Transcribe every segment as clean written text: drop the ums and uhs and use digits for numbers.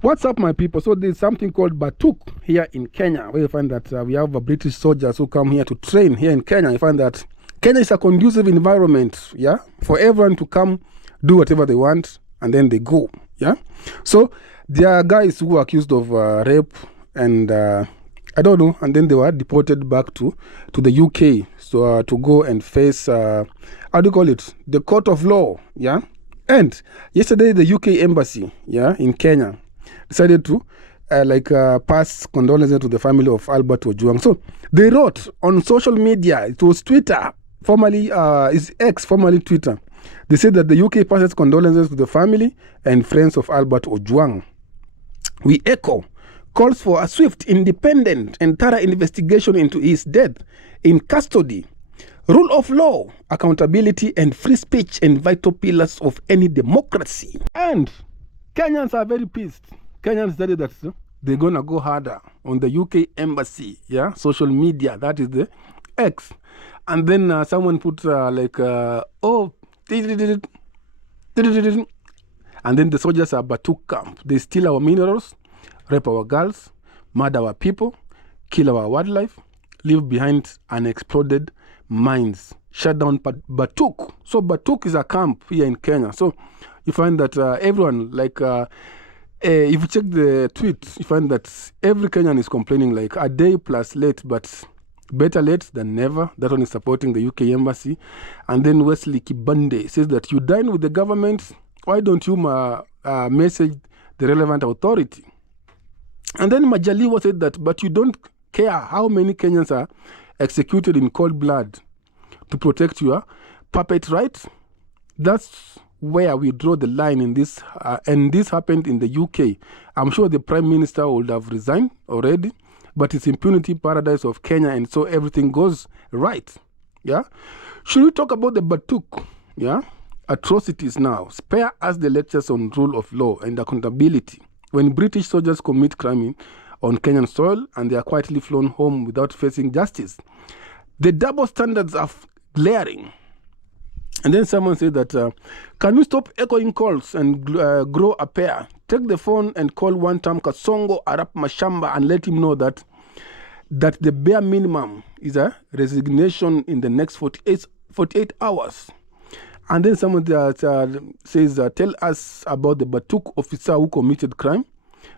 What's up, my people? So there's something called Batuk here in Kenya, where you find that we have British soldiers who come here to train here in Kenya. You find that Kenya is a conducive environment, yeah, for everyone to come do whatever they want and then they go, yeah. So there are guys who are accused of rape and I don't know, and then they were deported back to the UK, so to go and face how do you call it, the court of law, yeah. And yesterday the UK embassy, yeah, in Kenya decided to pass condolences to the family of Albert Ojwang. So they wrote on social media, it was Twitter, formerly is X, formerly Twitter. They said that the UK passes condolences to the family and friends of Albert Ojwang. We echo calls for a swift, independent and thorough investigation into his death in custody. Rule of law, accountability and free speech and vital pillars of any democracy. And Kenyans are very pissed. Kenyans decided that they're going to go harder on the UK embassy, yeah, social media, that is the X. And then someone put and then the soldiers are Batuk camp. They steal our minerals, rape our girls, murder our people, kill our wildlife, leave behind unexploded mines, shut down Batuk. So Batuk is a camp here in Kenya. So you find that everyone, if you check the tweets, you find that every Kenyan is complaining like a day plus late, but better late than never. That one is supporting the UK embassy. And then Wesley Kibande says that you dine with the government, why don't you message the relevant authority? And then Majaliwa said that, but you don't care how many Kenyans are executed in cold blood to protect your puppet rights. That's where we draw the line in this, and this happened in the UK. I'm sure the Prime Minister would have resigned already, but it's impunity paradise of Kenya, and so everything goes right. Yeah. Should we talk about the Batuk? Yeah. Atrocities now. Spare us the lectures on rule of law and accountability. When British soldiers commit crime on Kenyan soil and they are quietly flown home without facing justice, the double standards are glaring. And then someone said that, can we stop echoing calls and grow a pair? Take the phone and call one time Kasongo Arap Mashamba and let him know that the bare minimum is a resignation in the next 48 hours. And then someone says, tell us about the Batuk officer who committed crime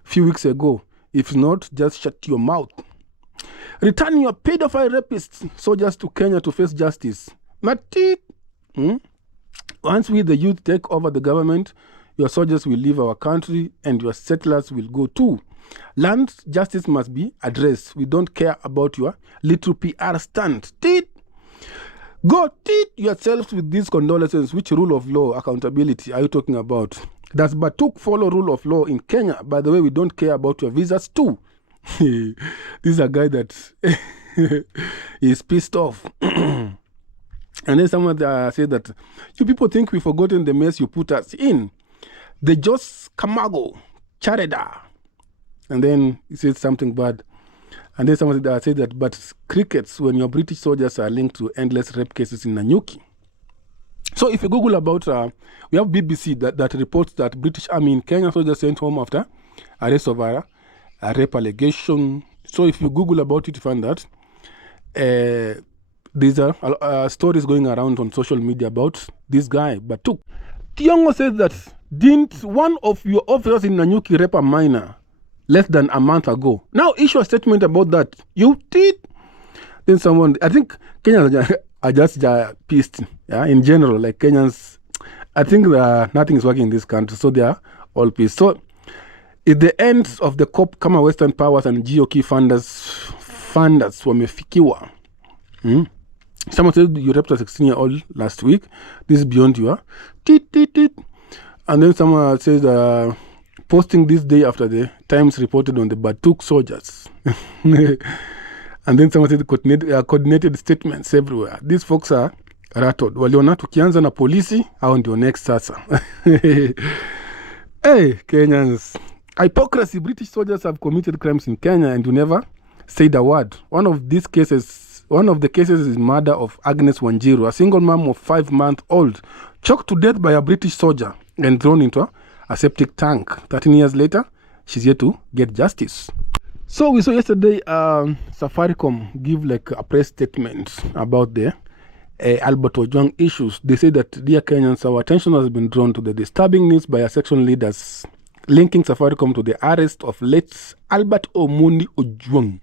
a few weeks ago. If not, just shut your mouth. Return your pedophile rapists, soldiers to Kenya to face justice. Matit. Once we, the youth, take over the government, your soldiers will leave our country and your settlers will go too. Land justice must be addressed. We don't care about your little PR stunt. Go yourselves with these condolences. Which rule of law, accountability are you talking about? Does Batuk follow rule of law in Kenya? By the way, we don't care about your visas too. This is a guy that is pissed off. And then someone said that, you people think we've forgotten the mess you put us in. The Jos Kamago, Chareda. And then he said something bad. And then someone said that, but crickets, when your British soldiers are linked to endless rape cases in Nanyuki. So if you Google about, we have BBC that reports that British Army in Kenya soldiers sent home after arrest of a rape allegation. So if you Google about it, you find that these are stories going around on social media about this guy, Batuk. Tiongo says that, didn't one of your officers in Nanyuki rape a minor less than a month ago? Now issue a statement about that. You did? Then someone, I think Kenyans are just pissed. Yeah, in general, like Kenyans, I think nothing is working in this country, so they are all pissed. So it's the end of the COP kama Western powers and GOK funders wamefikiwa. Someone said you raped a 16-year-old last week. This is beyond your And then someone says posting this day after the Times reported on the Batuk soldiers. And then someone said coordinated statements everywhere. These folks are rattled. Waliona tukianza na polisi, hao ndio next sasa. Hey, Kenyans. Hypocrisy. British soldiers have committed crimes in Kenya and you never said a word. One of the cases is murder of Agnes Wanjiru, a single mom of 5-month-old, choked to death by a British soldier and thrown into a septic tank. 13 years later, she's here to get justice. So we saw yesterday Safaricom give like a press statement about the Albert Ojwang issues. They say that, dear Kenyans, our attention has been drawn to the disturbing news by our section leaders linking Safaricom to the arrest of late Albert Omondi Ojwang.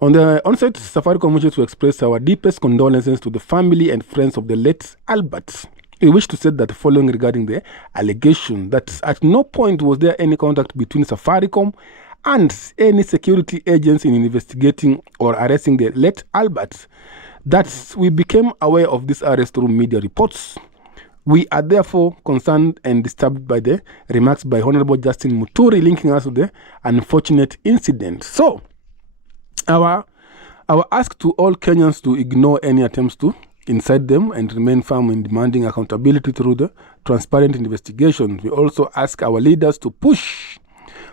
On the onset, Safaricom wishes to express our deepest condolences to the family and friends of the late Albert. We wish to say that the following regarding the allegation that at no point was there any contact between Safaricom and any security agency in investigating or arresting the late Albert. That we became aware of this arrest through media reports. We are therefore concerned and disturbed by the remarks by Honorable Justin Muturi linking us to the unfortunate incident. So, our ask to all Kenyans to ignore any attempts to incite them and remain firm in demanding accountability through the transparent investigation. We also ask our leaders to push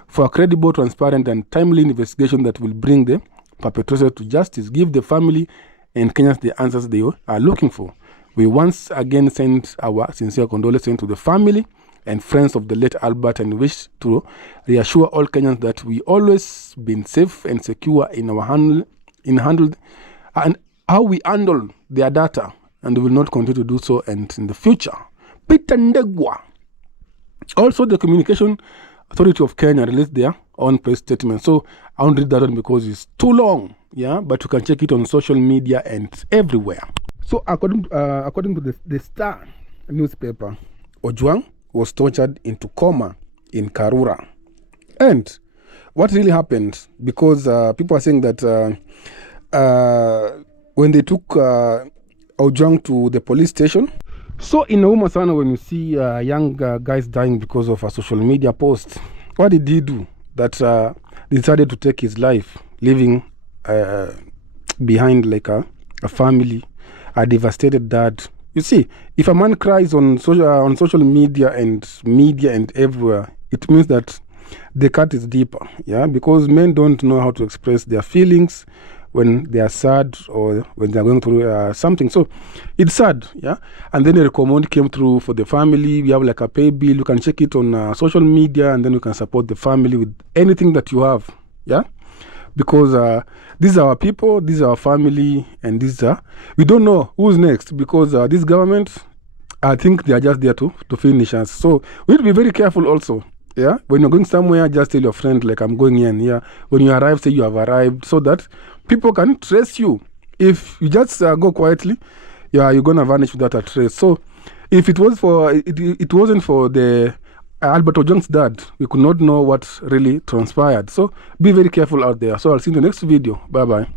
for a credible, transparent, and timely investigation that will bring the perpetrators to justice, give the family and Kenyans the answers they are looking for. We once again send our sincere condolences to the family and friends of the late Albert and wish to reassure all Kenyans that we always been safe and secure in our handle and how we handle their data, and we will not continue to do so and in the future. Peter Ndegwa. Also, the Communication Authority of Kenya released their own press statement. So I won't read that one because it's too long, yeah, but you can check it on social media and everywhere. So according to the Star newspaper, Ojwang was tortured into coma in Karura. And what really happened, because people are saying that when they took Ojwang to the police station, so in Uma Sana, when you see young guys dying because of a social media post, what did he do? That decided to take his life, leaving behind like a family, a devastated dad. You see, if a man cries on social media and everywhere, it means that the cut is deeper, yeah, because men don't know how to express their feelings when they are sad or when they are going through something. So it's sad, yeah. And then a recommend came through for the family. We have like a pay bill. You can check it on social media, and then you can support the family with anything that you have, yeah. Because these are our people, these are our family, and these are, we don't know who's next, because this government, I think they are just there to finish us. So we need to be very careful also. Yeah, when you're going somewhere, just tell your friend, like, I'm going in here. When you arrive, say you have arrived, so that people can trace you. If you just go quietly, yeah, you're gonna vanish without a trace. So if it was for it wasn't for the Albert Ojwang's dad, we could not know what really transpired. So be very careful out there. So I'll see you in the next video. Bye bye.